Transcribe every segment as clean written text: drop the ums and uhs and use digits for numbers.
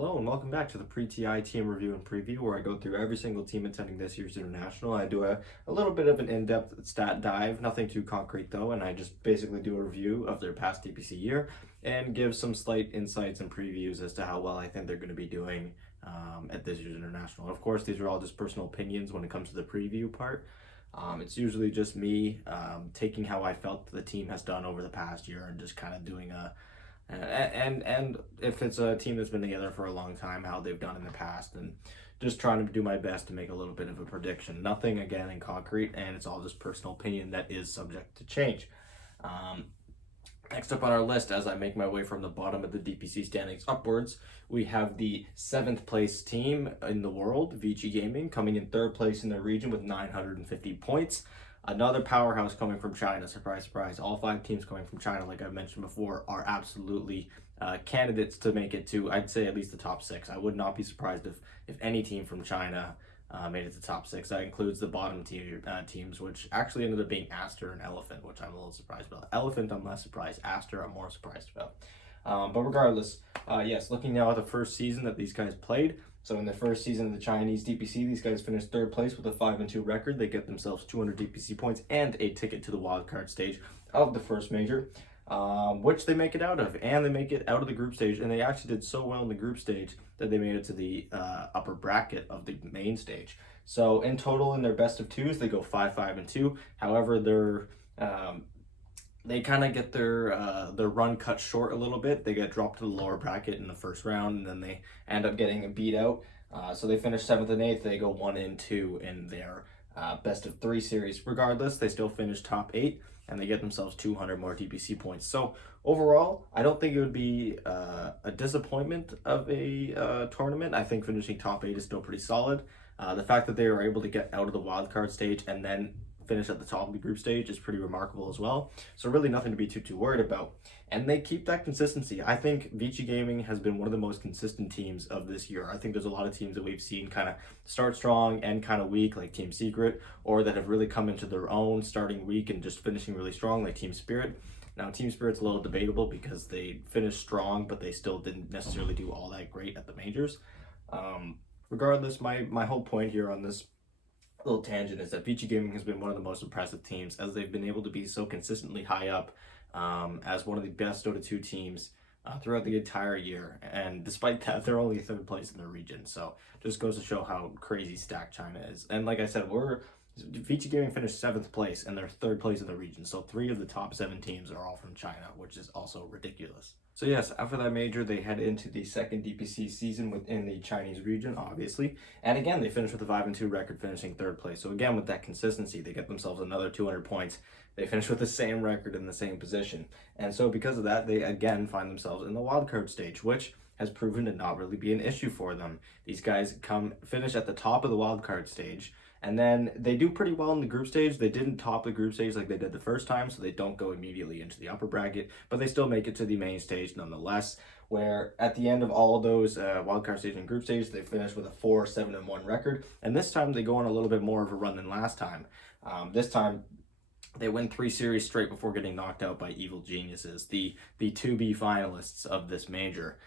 Hello and welcome back to the pre-TI team review and preview, where I go through every single team attending this year's International. I do a little bit of an in-depth stat dive, nothing too concrete though, and I just basically do a review of their past DPC year and give some slight insights and previews as to how well I think they're going to be doing at this year's International. And of course, these are all just personal opinions when it comes to the preview part. It's usually just me taking how I felt the team has done over the past year and just kind of doing and if it's a team that's been together for a long time, how they've done in the past, and just trying to do my best to make a little bit of a prediction. Nothing again in concrete, and it's all just personal opinion that is subject to change. Next up on our list, as I make my way from the bottom of the DPC standings upwards, we have the 7th place team in the world, Vici Gaming, coming in 3rd place in their region with 950 points. Another powerhouse coming from China, surprise, surprise. All 5 teams coming from China, like I mentioned before, are absolutely candidates to make it to, I'd say, at least the top 6. I would not be surprised if any team from China made it to top 6. That includes the bottom teams, which actually ended up being Aster and Elephant, which I'm a little surprised about. Elephant, I'm less surprised. Aster, I'm more surprised about. But regardless, yes, looking now at the first season that these guys played. So in the first season of the Chinese DPC, these guys finished 3rd place with a 5-2 record. They get themselves 200 DPC points and a ticket to the wildcard stage of the first major, which they make it out of. And they make it out of the group stage. And they actually did so well in the group stage that they made it to the upper bracket of the main stage. So in total, in their best of 2s, they go 5-5-2. However, they kind of get their run cut short a little bit. They get dropped to the lower bracket in the first round, and then they end up getting beat out. So they finish 7th and 8th. They go 1-2 in their best of 3 series. Regardless, they still finish top 8, and they get themselves 200 more DPC points. So overall, I don't think it would be a disappointment of a tournament. I think finishing top 8 is still pretty solid. The fact that they were able to get out of the wildcard stage and then finish at the top of the group stage is pretty remarkable as well. So really nothing to be too worried about. And they keep that consistency. I think Vici Gaming has been one of the most consistent teams of this year. I think there's a lot of teams that we've seen kind of start strong and kind of weak, like Team Secret, or that have really come into their own starting weak and just finishing really strong, like Team Spirit. Now, Team Spirit's a little debatable because they finished strong, but they still didn't necessarily do all that great at the majors. Regardless, my whole point here on this little tangent is that Vici Gaming has been one of the most impressive teams, as they've been able to be so consistently high up as one of the best Dota 2 teams throughout the entire year. And despite that, they're only 3rd place in their region. So just goes to show how crazy stacked China is. And like I said, Vici Gaming finished 7th place and they're 3rd place in the region. So 3 of the top 7 teams are all from China, which is also ridiculous. So yes, after that major, they head into the 2nd DPC season within the Chinese region, obviously. And again, they finish with a 5-2 record, finishing 3rd place. So again, with that consistency, they get themselves another 200 points. They finish with the same record in the same position. And so because of that, they again find themselves in the wildcard stage, which has proven to not really be an issue for them. These guys finish at the top of the wildcard stage, and then they do pretty well in the group stage. They didn't top the group stage like they did the first time, so they don't go immediately into the upper bracket, but they still make it to the main stage nonetheless, where at the end of all of those wildcard stage and group stage, they finish with a 4-7-1 record, and this time they go on a little bit more of a run than last time. This time, they win 3 series straight before getting knocked out by Evil Geniuses, the 2B finalists of this major.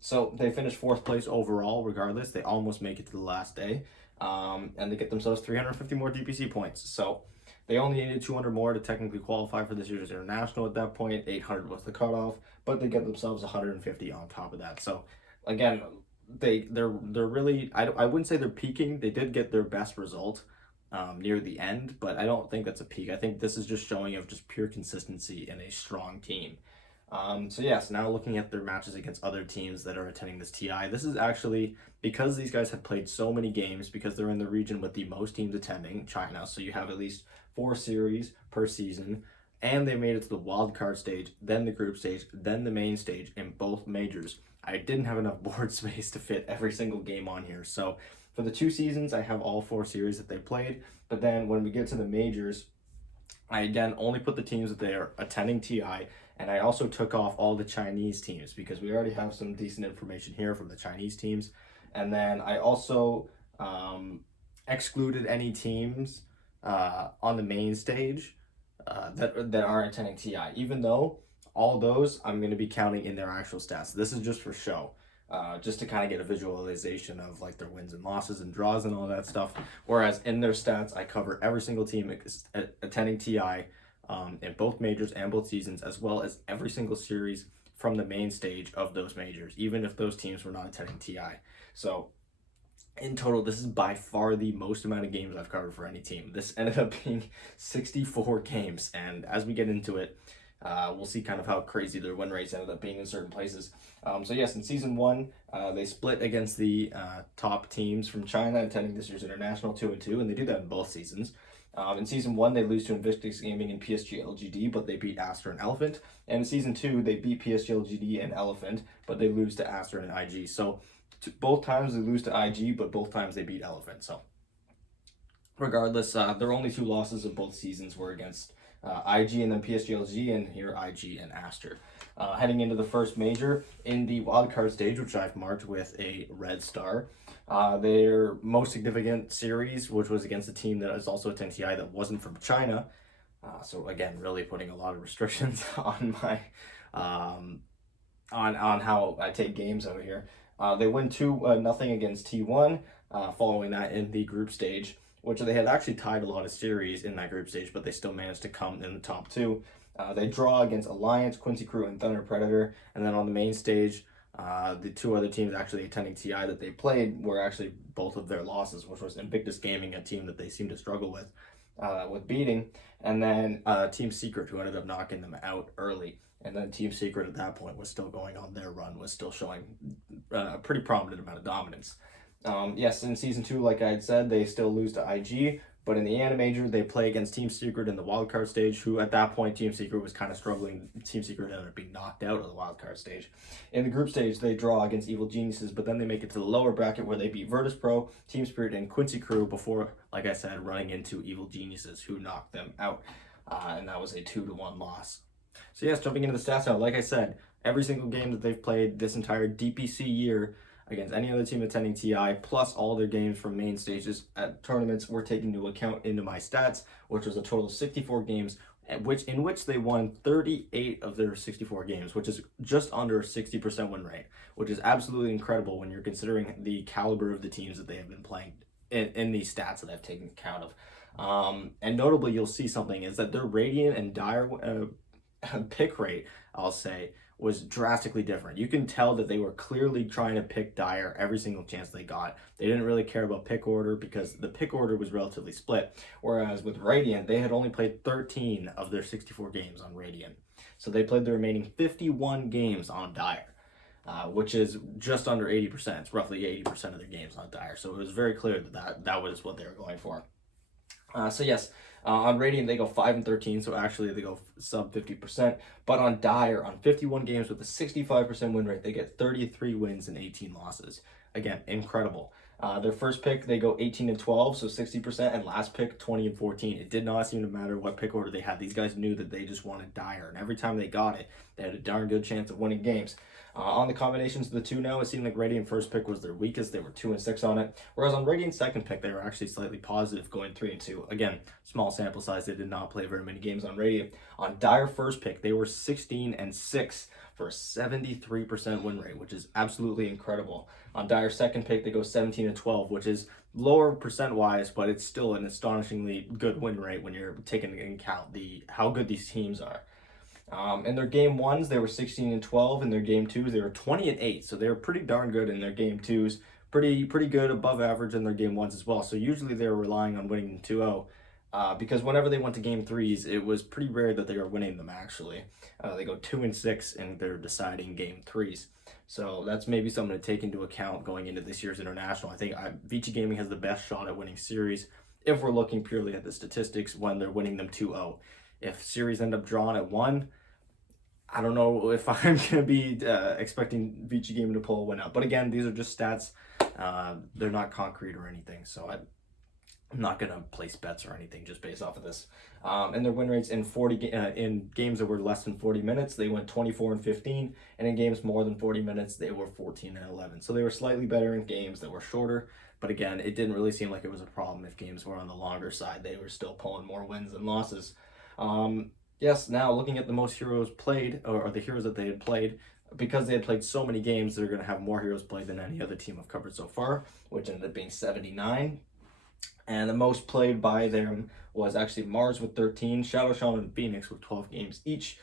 So they finish 4th place overall, regardless. They almost make it to the last day. And they get themselves 350 more DPC points. So they only needed 200 more to technically qualify for this year's International at that point. 800 was the cutoff, but they get themselves 150 on top of that. So again, they're really, I wouldn't say they're peaking. They did get their best result near the end, but I don't think that's a peak. I think this is just showing of just pure consistency in a strong team. So yes, now looking at their matches against other teams that are attending this TI, this is actually because these guys have played so many games, because they're in the region with the most teams attending, China, so you have at least 4 series per season, and they made it to the wild card stage, then the group stage, then the main stage in both majors. I didn't have enough board space to fit every single game on here, so for the 2 seasons, I have all 4 series that they played, but then when we get to the majors, I again only put the teams that they are attending TI, and I also took off all the Chinese teams because we already have some decent information here from the Chinese teams. And then I also excluded any teams on the main stage that aren't attending TI, even though all those I'm going to be counting in their actual stats. This is just for show. just to kind of get a visualization of like their wins and losses and draws and all that stuff. Whereas in their stats, I cover every single team attending TI in both majors and both seasons, as well as every single series from the main stage of those majors, even if those teams were not attending TI. So in total, this is by far the most amount of games I've covered for any team. This ended up being 64 games, and as we get into it, we'll see kind of how crazy their win rates ended up being in certain places. So yes, in season 1, they split against the top teams from China attending this year's international 2-2, and they do that in both seasons. In season 1, they lose to Vici Gaming and PSG LGD, but they beat Aster and Elephant. And in season 2, they beat PSG LGD and Elephant, but they lose to Aster and IG. So both times they lose to IG, but both times they beat Elephant. So regardless, their only 2 losses of both seasons were against IG and then PSG and here IG and Aster. Heading into the first major in the wildcard stage, which I've marked with a red star, their most significant series, which was against a team that is also a 10 TI that wasn't from China. So again, really putting a lot of restrictions on my on how I take games out here. They win 2-0 against T1, following that in the group stage, which they had actually tied a lot of series in that group stage, but they still managed to come in the top 2. They draw against Alliance, Quincy Crew, and Thunder Predator, and then on the main stage, the 2 other teams actually attending TI that they played were actually both of their losses, which was Invictus Gaming, a team that they seemed to struggle with beating, and then Team Secret, who ended up knocking them out early. And then Team Secret at that point was still going on their run, was still showing a pretty prominent amount of dominance. Yes, in season 2, like I had said, they still lose to IG, but in the Animajor, they play against Team Secret in the wildcard stage, who at that point, Team Secret was kind of struggling. Team Secret ended up being knocked out of the wildcard stage. In the group stage, they draw against Evil Geniuses, but then they make it to the lower bracket where they beat Virtus Pro, Team Spirit, and Quincy Crew before, like I said, running into Evil Geniuses, who knocked them out. And that was a 2-1 loss. So yes, jumping into the stats now, like I said, every single game that they've played this entire DPC year against any other team attending TI, plus all their games from main stages at tournaments were taken into account into my stats, which was a total of 64 games, in which they won 38 of their 64 games, which is just under a 60% win rate, which is absolutely incredible when you're considering the caliber of the teams that they have been playing in these stats that I've taken account of. And notably, you'll see something is that their Radiant and Dire pick rate, I'll say, was drastically different. You can tell that they were clearly trying to pick Dire every single chance they got. They didn't really care about pick order because the pick order was relatively split. Whereas with Radiant, they had only played 13 of their 64 games on Radiant. So they played the remaining 51 games on Dire, which is just under 80%. It's roughly 80% of their games on Dire. So it was very clear that was what they were going for. So yes, on Radiant they go 5-13, so actually they go sub 50%. But on Dire, on 51 games with a 65% win rate, they get 33 wins and 18 losses. Again, incredible. Their first pick, they go 18-12, so 60%, and last pick, 20-14. It did not seem to matter what pick order they had. These guys knew that they just wanted Dire, and every time they got it, they had a darn good chance of winning games. On the combinations of the 2 now, it seemed like Radiant first pick was their weakest. They were 2-6 on it. Whereas on Radiant second pick, they were actually slightly positive, going 3-2. Again, small sample size. They did not play very many games on Radiant. On Dire first pick, they were 16-6 for a 73% win rate, which is absolutely incredible. On Dire second pick, they go 17-12, which is lower percent-wise, but it's still an astonishingly good win rate when you're taking into account how good these teams are. In their game 1s, they were 16-12. In their game 2s, they were 20-8. So they were pretty darn good in their game 2s. Pretty good, above average in their game 1s as well. So usually they were relying on winning 2-0. Because whenever they went to game 3s, it was pretty rare that they were winning them, actually. They go 2-6 in their deciding game 3s. So that's maybe something to take into account going into this year's international. I think Vici Gaming has the best shot at winning series if we're looking purely at the statistics when they're winning them 2-0. If series end up drawn at 1, I don't know if I'm going to be expecting Vici Gaming to pull a win out. But again, these are just stats. They're not concrete or anything. So I'm not going to place bets or anything just based off of this. And their win rates in in games that were less than 40 minutes, they went 24-15. And in games more than 40 minutes, they were 14-11. So they were slightly better in games that were shorter. But again, it didn't really seem like it was a problem if games were on the longer side. They were still pulling more wins than losses. Yes, now looking at the most heroes played, or the heroes that they had played, because they had played so many games, they're going to have more heroes played than any other team I've covered so far, which ended up being 79. And the most played by them was actually Mars with 13, Shadow Shaman and Phoenix with 12 games each,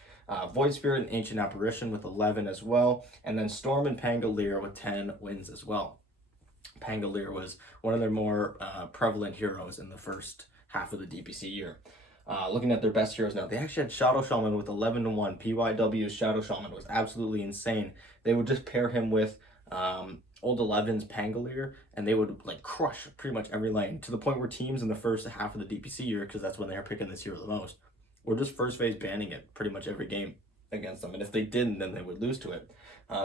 Void Spirit and Ancient Apparition with 11 as well, and then Storm and Pangolier with 10 wins as well. Pangolier was one of their more prevalent heroes in the first half of the DPC year. Looking at their best heroes now, they actually had Shadow Shaman with 11-1. PYW's Shadow Shaman was absolutely insane. They would just pair him with Old 11's Pangolier, and they would like crush pretty much every lane, to the point where teams in the first half of the DPC year, because that's when they were picking this hero the most, were just first phase banning it pretty much every game against them. And if they didn't, then they would lose to it.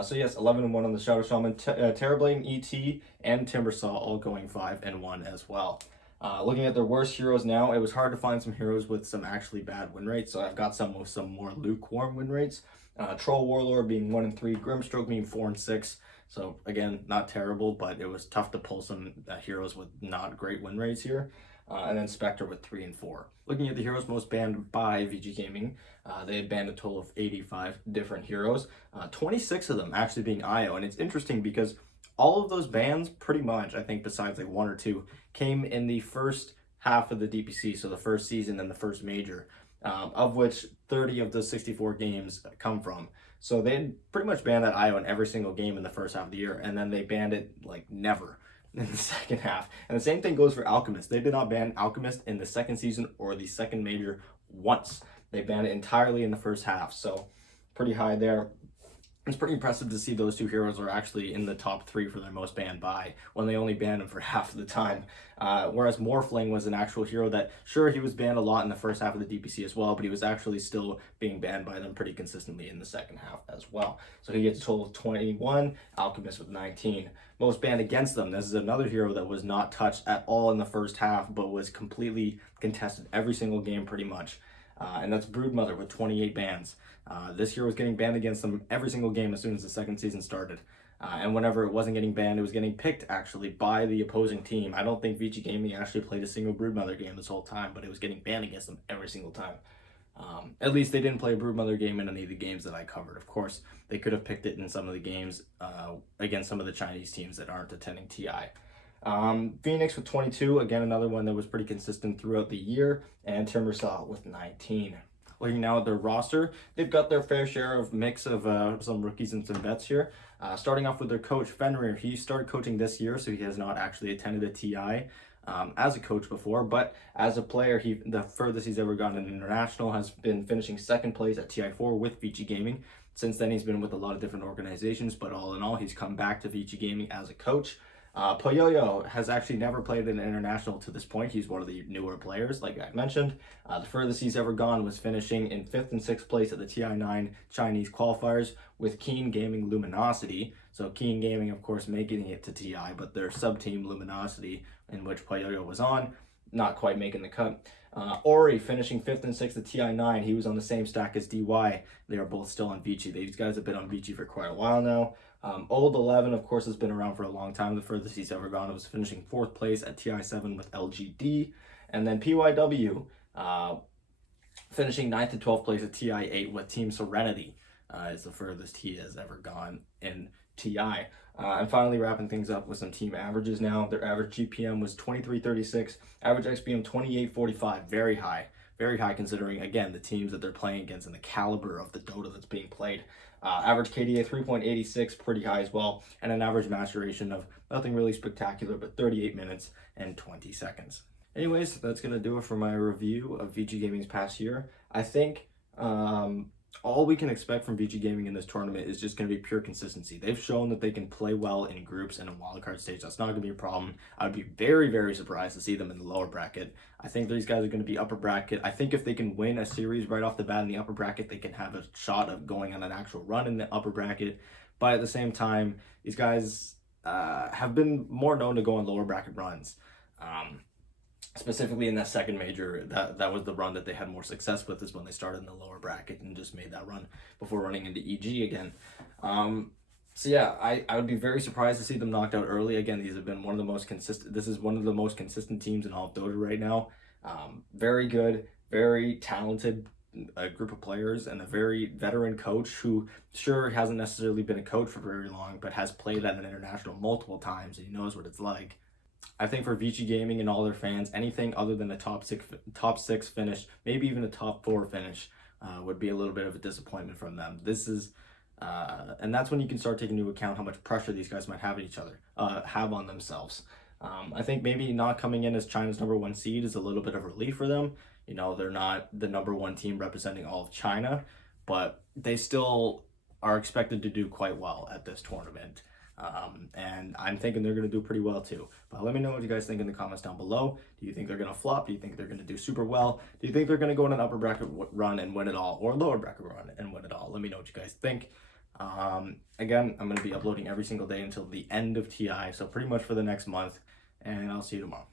So yes, 11-1 on the Shadow Shaman. Terrorblade, ET, and Timbersaw all going 5-1 as well. Looking at their worst heroes now, it was hard to find some heroes with some actually bad win rates, so I've got some with some more lukewarm win rates. Troll Warlord being 1-3, Grimstroke being 4-6. So again, not terrible, but it was tough to pull some heroes with not great win rates here. And then Spectre with 3-4. Looking at the heroes most banned by Vici Gaming, they had banned a total of 85 different heroes, 26 of them actually being IO. And it's interesting because all of those bans, pretty much, I think besides like one or two, came in the first half of the DPC, so the first season and the first major, of which 30 of the 64 games come from. So they pretty much banned that IO in every single game in the first half of the year, and then they banned it like never in the second half. And the same thing goes for Alchemist. They did not ban Alchemist in the second season or the second major once. They banned it entirely in the first half, so pretty high there. It's pretty impressive to see those two heroes are actually in the top 3 for their most banned by, when they only banned him for half of the time. Whereas Morphling was an actual hero that, sure, he was banned a lot in the first half of the DPC as well, but he was actually still being banned by them pretty consistently in the second half as well. So he gets a total of 21, Alchemist with 19. Most banned against them, this is another hero that was not touched at all in the first half, but was completely contested every single game pretty much. And that's Broodmother with 28 bans. This hero was getting banned against them every single game as soon as the second season started. And whenever it wasn't getting banned, it was getting picked actually by the opposing team. I don't think Vici Gaming actually played a single Broodmother game this whole time, but it was getting banned against them every single time. At least they didn't play a Broodmother game in any of the games that I covered. Of course, they could have picked it in some of the games against some of the Chinese teams that aren't attending TI. Phoenix with 22, again another one that was pretty consistent throughout the year, and Timbersaw with 19. Looking now at their roster, they've got their fair share of mix of some rookies and some vets here. Starting off with their coach, Fenrir. He started coaching this year, so he has not actually attended a TI as a coach before, but as a player, the furthest he's ever gone in international has been finishing second place at TI4 with Vici Gaming. Since then, he's been with a lot of different organizations, but all in all, he's come back to Vici Gaming as a coach. Poyoyo has actually never played an international to this point. He's one of the newer players, like I mentioned. The furthest he's ever gone was finishing in 5th and 6th place at the TI9 Chinese qualifiers with Keen Gaming Luminosity. So Keen Gaming, of course, making it to TI, but their sub-team Luminosity, in which Poyoyo was on, not quite making the cut. Ori finishing 5th and 6th at TI9. He was on the same stack as DY. They are both still on Vici. These guys have been on Vici for quite a while now. Old 11, of course, has been around for a long time. The furthest he's ever gone was finishing 4th place at TI7 with LGD. And then PYW finishing 9th and 12th place at TI8 with Team Serenity is the furthest he has ever gone in TI. And finally wrapping things up with some team averages now. Their average GPM was 23.36, average XPM 28.45, very high. Very high considering, again, the teams that they're playing against and the caliber of the Dota that's being played. Average KDA 3.86, pretty high as well, and an average maturation of nothing really spectacular, but 38 minutes and 20 seconds. Anyways, that's going to do it for my review of Vici Gaming's past year. I think all we can expect from Vici Gaming in this tournament is just going to be pure consistency. They've shown that they can play well in groups and a wildcard stage. That's not going to be a problem. I would be very, very surprised to see them in the lower bracket. I think these guys are going to be upper bracket. I think if they can win a series right off the bat in the upper bracket, they can have a shot of going on an actual run in the upper bracket. But at the same time, these guys have been more known to go on lower bracket runs. Specifically in that second major, that was the run that they had more success with, is when they started in the lower bracket and just made that run before running into EG again. So yeah, I would be very surprised to see them knocked out early. Again, these have been one of the most consistent. This is one of the most consistent teams in all of Dota right now. Very good, very talented a group of players and a very veteran coach who sure hasn't necessarily been a coach for very long, but has played at an international multiple times and he knows what it's like. I think for Vici Gaming and all their fans, anything other than a top six finish, maybe even a top 4 finish, would be a little bit of a disappointment from them. This is, and that's when you can start taking into account how much pressure these guys might have have on themselves. I think maybe not coming in as China's #1 seed is a little bit of a relief for them. You know, they're not the #1 team representing all of China, but they still are expected to do quite well at this tournament. And I'm thinking they're going to do pretty well too. But let me know what you guys think in the comments down below. Do you think they're going to flop? Do you think they're going to do super well? Do you think they're going to go on an upper bracket run and win it all, or a lower bracket run and win it all? Let me know what you guys think. Again, I'm going to be uploading every single day until the end of TI, so pretty much for the next month, and I'll see you tomorrow.